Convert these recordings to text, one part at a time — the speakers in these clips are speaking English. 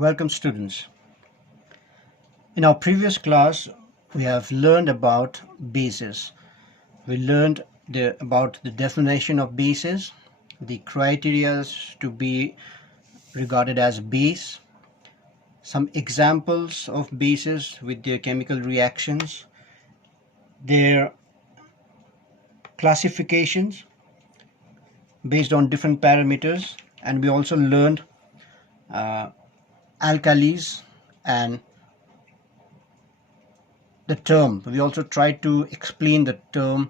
Welcome students. In our previous class we have learned about bases. We learned about the definition of bases, the criteria to be regarded as base, some examples of bases with their chemical reactions, their classifications based on different parameters, and we also learned alkalis and the term. We also tried to explain the term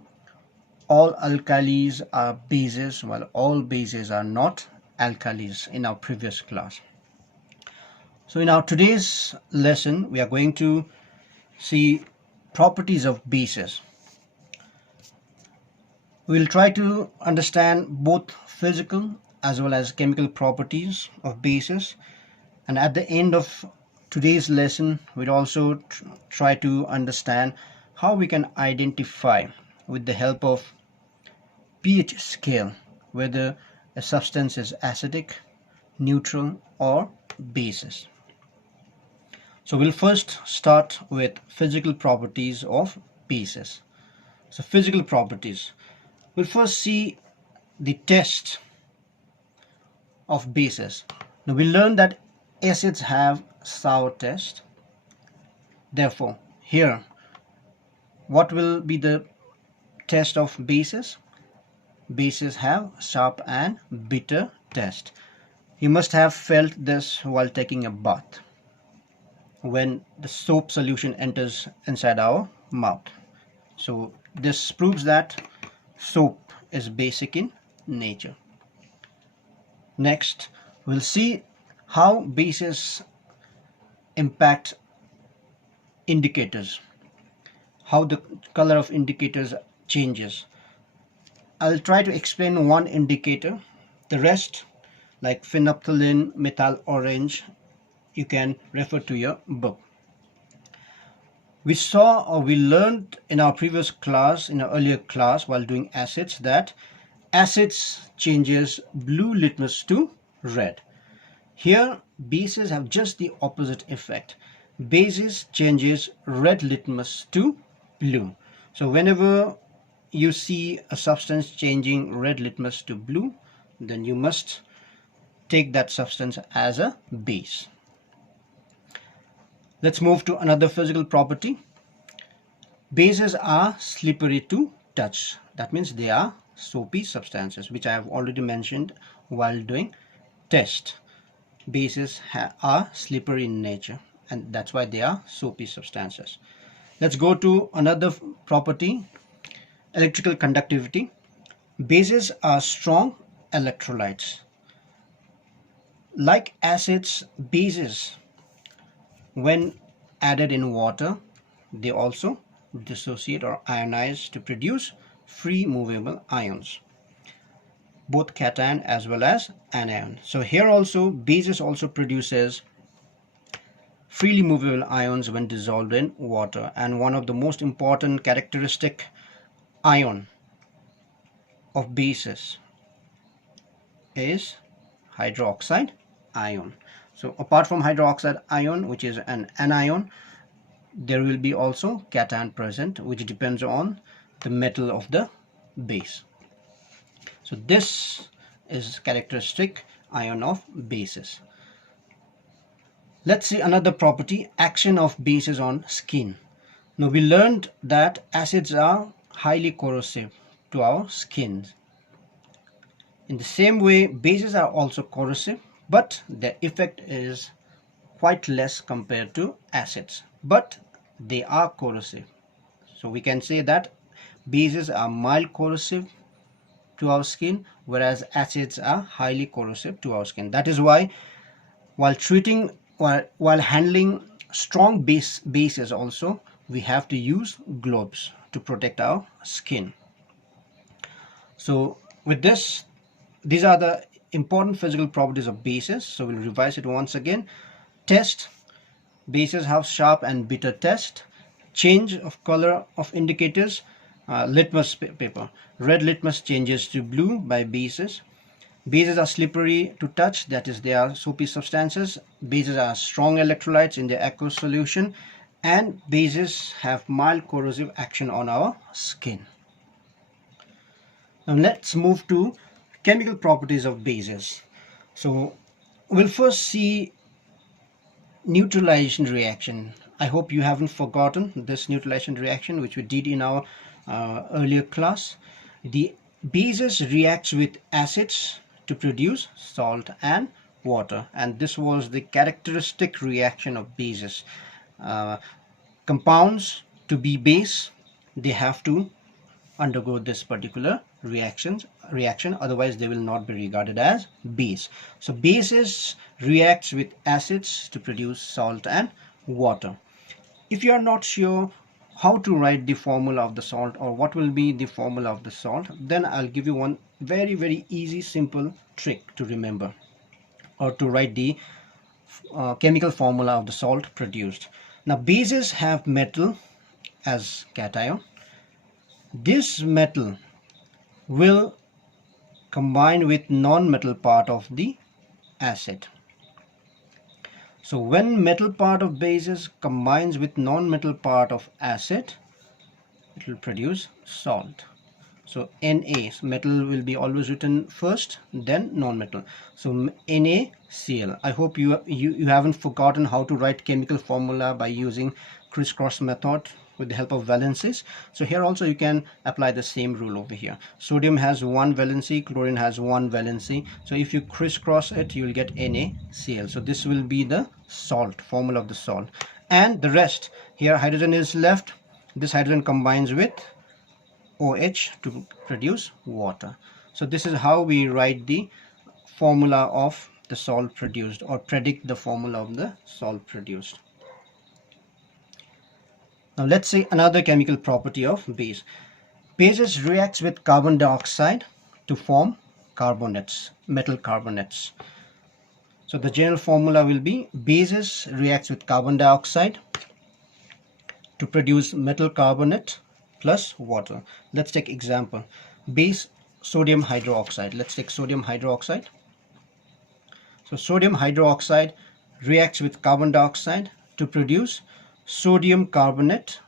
all alkalis are bases while all bases are not alkalis in our previous class. So in our today's lesson we are going to see properties of bases. We will try to understand both physical as well as chemical properties of bases, and at the end of today's lesson we'll also try to understand how we can identify with the help of pH scale whether a substance is acidic, neutral or bases. So we'll first start with physical properties of bases. So physical properties. We'll first see the test of bases. Now we learned that acids have sour test. Therefore, here what will be the test of bases? Bases have sharp and bitter test. You must have felt this while taking a bath when the soap solution enters inside our mouth. So this proves that soap is basic in nature. Next, we'll see how bases impact indicators, how the color of indicators changes. I'll try to explain one indicator. The rest, like phenolphthalein, methyl orange, you can refer to your book. We saw or we learned in our previous class, in our earlier class while doing acids, that acids changes blue litmus to red. Here bases have just the opposite effect. Bases changes red litmus to blue. So whenever you see a substance changing red litmus to blue, then you must take that substance as a base. Let's move to another physical property. Bases are slippery to touch. That means they are soapy substances, which I have already mentioned while doing test. Bases are slippery in nature, and that's why they are soapy substances. Let's go to another property, electrical conductivity. Bases are strong electrolytes. Like acids, bases, when added in water, they also dissociate or ionize to produce free movable ions, both cation as well as anion. So here also bases also produces freely movable ions when dissolved in water, and one of the most important characteristic ion of bases is hydroxide ion. So apart from hydroxide ion, which is an anion, there will be also cation present, which depends on the metal of the base. So this is characteristic ion of bases. Let's see another property, action of bases on skin. Now we learned that acids are highly corrosive to our skins. In the same way, bases are also corrosive, but their effect is quite less compared to acids, but they are corrosive. So we can say that bases are mild corrosive to our skin, whereas acids are highly corrosive to our skin. That is why while handling strong bases also, we have to use gloves to protect our skin. So with this, these are the important physical properties of bases. So we'll revise it once again. Test: bases have sharp and bitter test. Change of color of indicators: litmus paper, red litmus changes to blue by bases. Bases are slippery to touch, that is, they are soapy substances. Bases are strong electrolytes in their aqueous solution, and bases have mild corrosive action on our skin. Now let's move to chemical properties of bases. So we'll first see neutralization reaction. I hope you haven't forgotten this neutralization reaction which we did in our earlier class. The bases reacts with acids to produce salt and water, and this was the characteristic reaction of bases. Compounds to be base, they have to undergo this particular reaction, otherwise they will not be regarded as base. So bases reacts with acids to produce salt and water. If you are not sure how to write the formula of the salt or what will be the formula of the salt, then I'll give you one very easy simple trick to remember or to write the chemical formula of the salt produced. Now bases have metal as cation. This metal will combine with non-metal part of the acid. So when metal part of bases combines with non-metal part of acid, it will produce salt. So Na, so metal will be always written first, then non-metal. So NaCl. I hope you haven't forgotten how to write chemical formula by using crisscross method with the help of valencies. So here also you can apply the same rule over here. Sodium has one valency, chlorine has one valency. So if you crisscross it, you will get NaCl. So this will be the salt, formula of the salt. And the rest, here hydrogen is left. This hydrogen combines with OH to produce water. So this is how we write the formula of the salt produced, or predict the formula of the salt produced. Now let's see another chemical property of base. Bases reacts with carbon dioxide to form carbonates, metal carbonates. So the general formula will be bases reacts with carbon dioxide to produce metal carbonate plus water. Let's take example. Base sodium hydroxide. Let's take sodium hydroxide. So sodium hydroxide reacts with carbon dioxide to produce sodium carbonate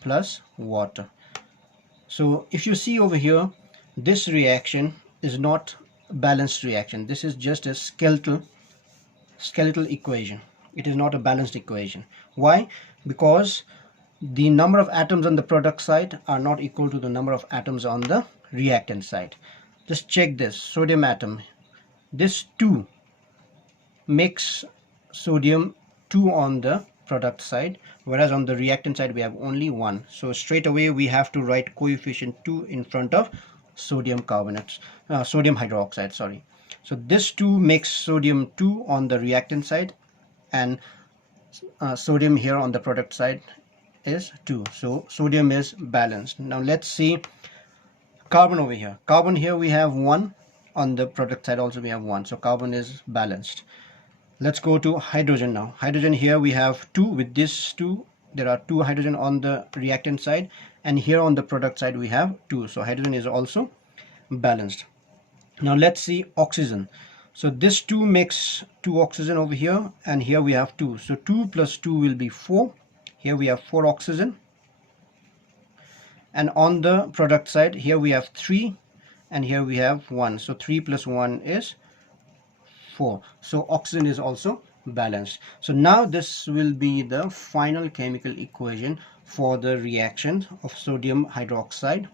plus water. So if you see over here, this reaction is not a balanced reaction. This is just a skeletal equation. It is not a balanced equation. Why? Because the number of atoms on the product side are not equal to the number of atoms on the reactant side. Just check this sodium atom. This 2 makes sodium 2 on the product side, whereas on the reactant side we have only 1. So straight away we have to write coefficient 2 in front of sodium hydroxide, sorry. So this 2 makes sodium 2 on the reactant side, and sodium here on the product side is 2. So sodium is balanced. Now let's see carbon over here. Carbon here we have 1, on the product side also we have 1. So carbon is balanced. Let's go to hydrogen now. Hydrogen here we have 2. With this 2, there are 2 hydrogen on the reactant side, and here on the product side we have 2. So hydrogen is also balanced. Now let's see oxygen. So this 2 makes 2 oxygen over here, and here we have 2. So 2 plus 2 will be 4. Here we have 4 oxygen, and on the product side here we have 3, and here we have 1. So 3 plus 1 is 4. So oxygen is also balanced. So now this will be the final chemical equation for the reaction of sodium hydroxide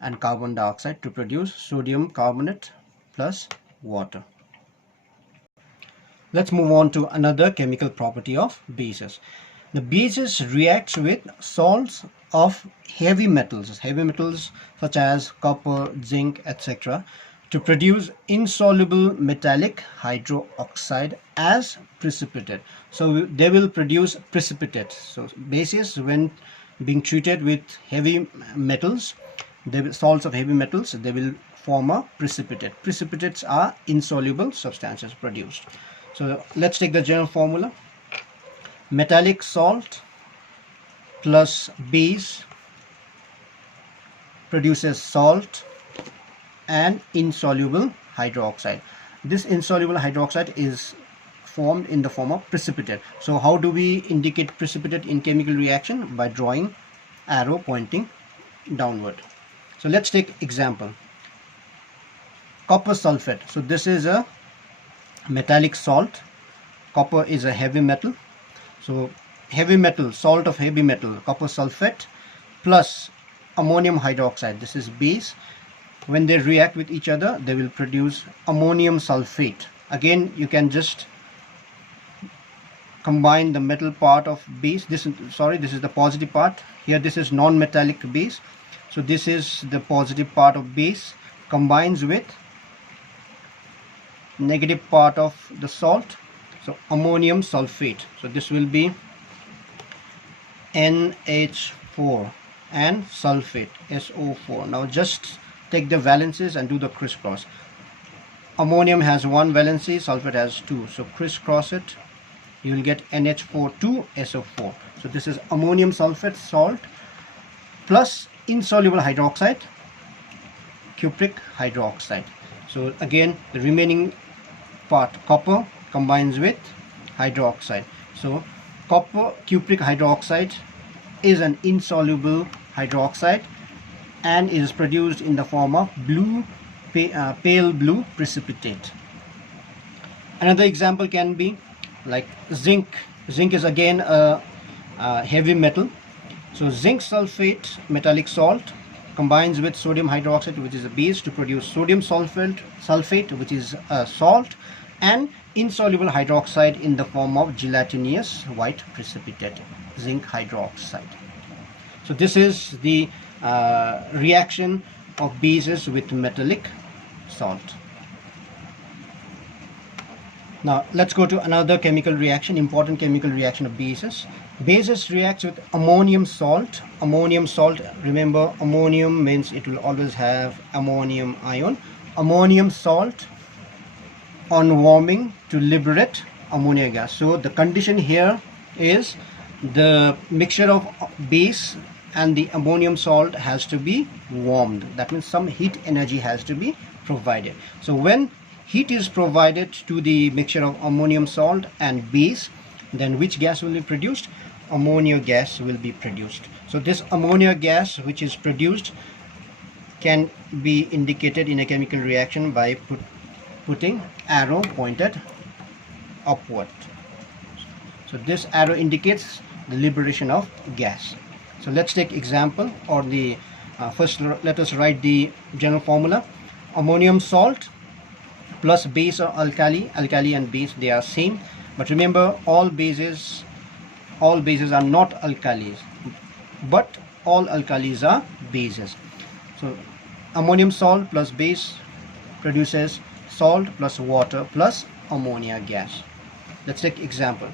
and carbon dioxide to produce sodium carbonate plus water. Let's move on to another chemical property of bases. The bases reacts with salts of heavy metals such as copper, zinc, etc. to produce insoluble metallic hydroxide as precipitate. So they will produce precipitate. So bases, when being treated with heavy metals, salts of heavy metals, they will form a precipitate. Precipitates are insoluble substances produced. So let's take the general formula. Metallic salt plus base produces salt and insoluble hydroxide. This insoluble hydroxide is formed in the form of precipitate. So how do we indicate precipitate in chemical reaction? By drawing arrow pointing downward. So let's take example. Copper sulfate. So this is a metallic salt. Copper is a heavy metal. So heavy metal, salt of heavy metal, copper sulfate plus ammonium hydroxide, this is base. When they react with each other, they will produce ammonium sulfate. Again, you can just combine the metal part of base. This is the positive part. Here this is non-metallic base. So this is the positive part of base combines with negative part of the salt. So ammonium sulfate. So this will be NH4 and sulfate, SO4. Now just take the valences and do the crisscross. Ammonium has one valency, sulfate has two. So crisscross it, you will get NH4 SO4. So this is ammonium sulfate salt plus insoluble hydroxide, cupric hydroxide. So again, the remaining part, copper, combines with hydroxide. So copper cupric hydroxide is an insoluble hydroxide and is produced in the form of pale blue precipitate. Another example can be like zinc. Zinc is again a heavy metal. So zinc sulfate, metallic salt, combines with sodium hydroxide, which is a base, to produce sodium sulfate, which is a salt, and insoluble hydroxide in the form of gelatinous white precipitate, zinc hydroxide. So this is the reaction of bases with metallic salt. Now let's go to another chemical reaction, important chemical reaction of bases. Bases reacts with ammonium salt. Ammonium salt, remember ammonium means it will always have ammonium ion. Ammonium salt on warming to liberate ammonia gas. So the condition here is the mixture of base and the ammonium salt has to be warmed. That means some heat energy has to be provided. So when heat is provided to the mixture of ammonium salt and base, then which gas will be produced? Ammonia gas will be produced. So this ammonia gas which is produced can be indicated in a chemical reaction by putting arrow pointed upward. So this arrow indicates the liberation of gas. So let's take example, or the first let us write the general formula. Ammonium salt plus base or alkali. Alkali and base, they are same, but remember all bases are not alkalis, but all alkalis are bases. So ammonium salt plus base produces salt plus water plus ammonia gas. Let's take example.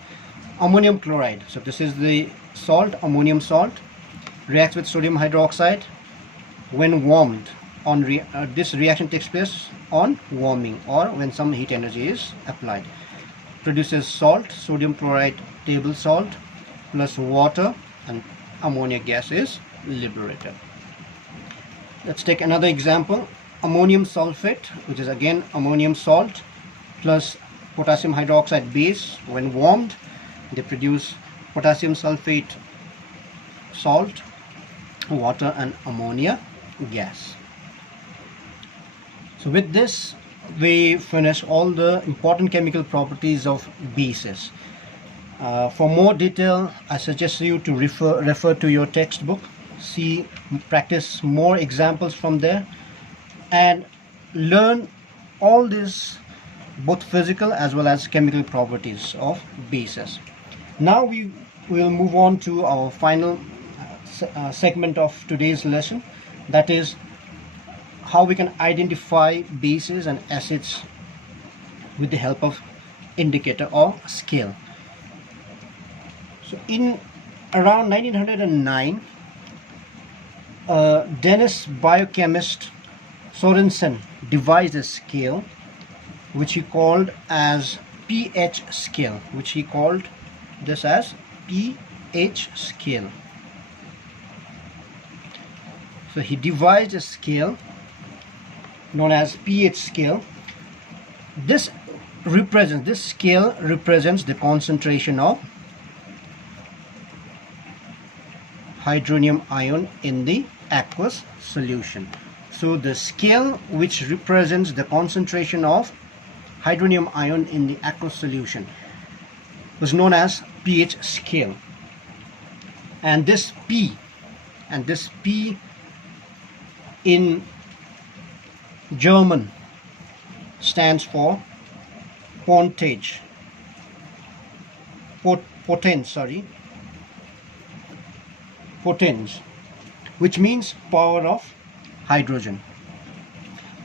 Ammonium chloride. So this is the salt, ammonium salt, reacts with sodium hydroxide when warmed. This reaction takes place on warming or when some heat energy is applied. Produces salt, sodium chloride table salt, plus water, and ammonia gas is liberated. Let's take another example. Ammonium sulfate, which is again ammonium salt plus potassium hydroxide base. When warmed, they produce potassium sulfate salt, water, and ammonia gas. So with this we finish all the important chemical properties of bases. For more detail, I suggest you to refer to your textbook, practice more examples from there, and learn all these both physical as well as chemical properties of bases. Now we will move on to our final segment of today's lesson, that is how we can identify bases and acids with the help of indicator or scale. So in around 1909, Danish biochemist Sorensen devised a scale which he called as pH scale, which he called this as pH scale. So he devised a scale known as pH scale, This scale represents the concentration of hydronium ion in the aqueous solution. So the scale which represents the concentration of hydronium ion in the aqueous solution was known as pH scale. And this P in German stands for potence, which means power of hydrogen.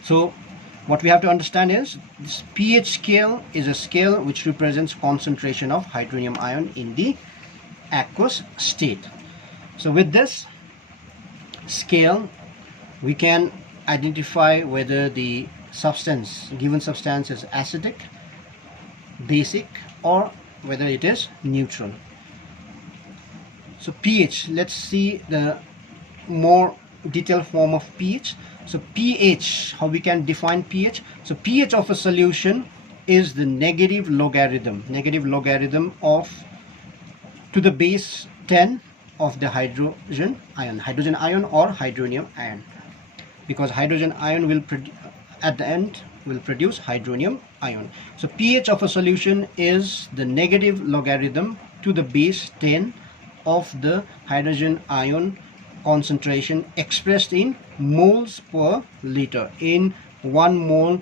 So what we have to understand is this pH scale is a scale which represents concentration of hydronium ion in the aqueous state. So with this scale we can identify whether the given substance is acidic, basic, or whether it is neutral. So pH, let's see the more detailed form of pH. So pH, how we can define pH? So pH of a solution is the negative logarithm of to the base 10 of the hydrogen ion or hydronium ion, because hydrogen ion will at the end will produce hydronium ion. So pH of a solution is the negative logarithm to the base 10 of the hydrogen ion concentration expressed in moles per liter. In 1 mole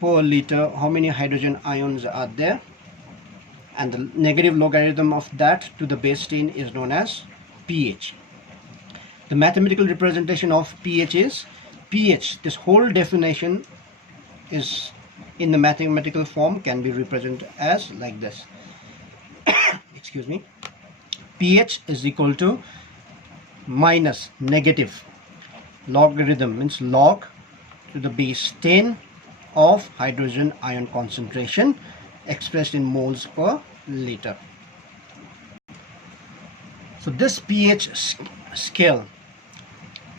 per liter, how many hydrogen ions are there? And the negative logarithm of that to the base 10 is known as pH. The mathematical representation of pH is this whole definition is in the mathematical form can be represented as like this. Excuse me. pH is equal to minus negative logarithm, means log to the base 10 of hydrogen ion concentration expressed in moles per liter. So this pH scale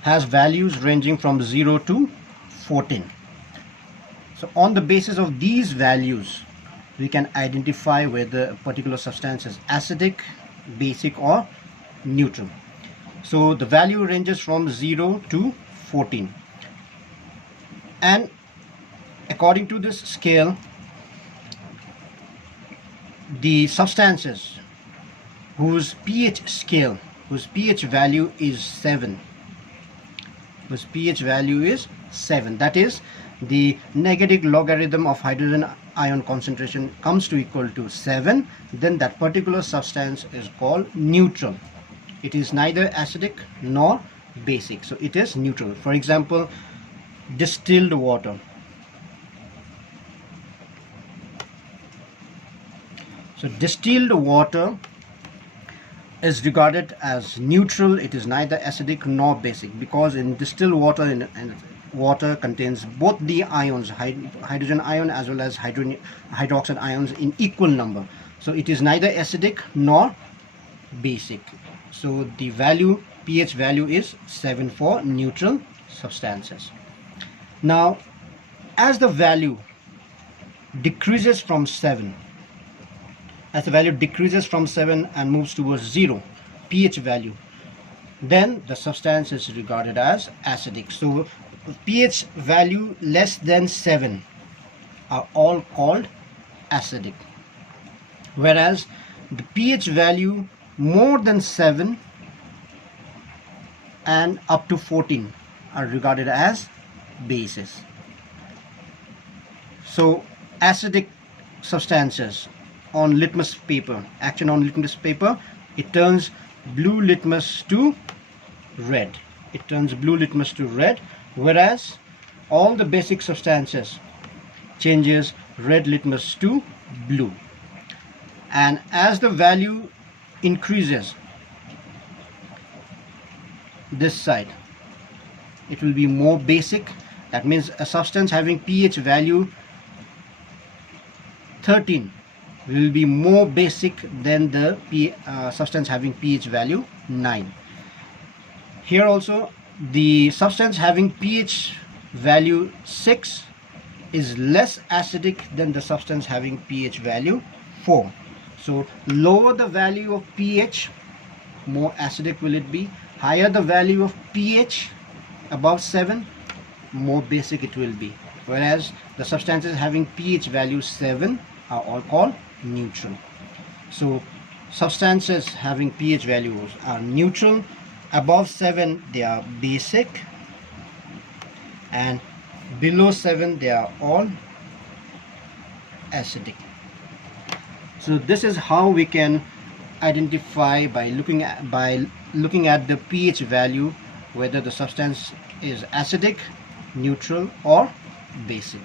has values ranging from 0 to 14. So on the basis of these values we can identify whether a particular substance is acidic, basic, or neutral. So the value ranges from 0 to 14, and according to this scale the substances whose pH value is 7, that is, the negative logarithm of hydrogen ion concentration comes to equal to 7, then that particular substance is called neutral. It is neither acidic nor basic, so it is neutral. For example, distilled water. So distilled water is regarded as neutral. It is neither acidic nor basic, because in distilled water, water contains both the ions, hydrogen ion as well as hydroxide ions, in equal number. So it is neither acidic nor basic. So the pH value is 7 for neutral substances. Now, as the value decreases from 7, and moves towards 0 pH value, then the substance is regarded as acidic. So pH value less than 7 are all called acidic, whereas the pH value more than 7 and up to 14 are regarded as bases. So acidic substances on litmus paper, action on litmus paper, it turns blue litmus to red. Whereas all the basic substances changes red litmus to blue. And as the value increases this side, it will be more basic. That means a substance having pH value 13 will be more basic than the substance having pH value 9. Here also, the substance having pH value 6 is less acidic than the substance having pH value 4. So lower the value of pH, more acidic will it be. Higher the value of pH, above 7, more basic it will be. Whereas the substances having pH value 7 are all called neutral. So substances having pH values are neutral. Above 7 they are basic, and below 7 they are all acidic. So this is how we can identify by looking at the pH value whether the substance is acidic, neutral or basic.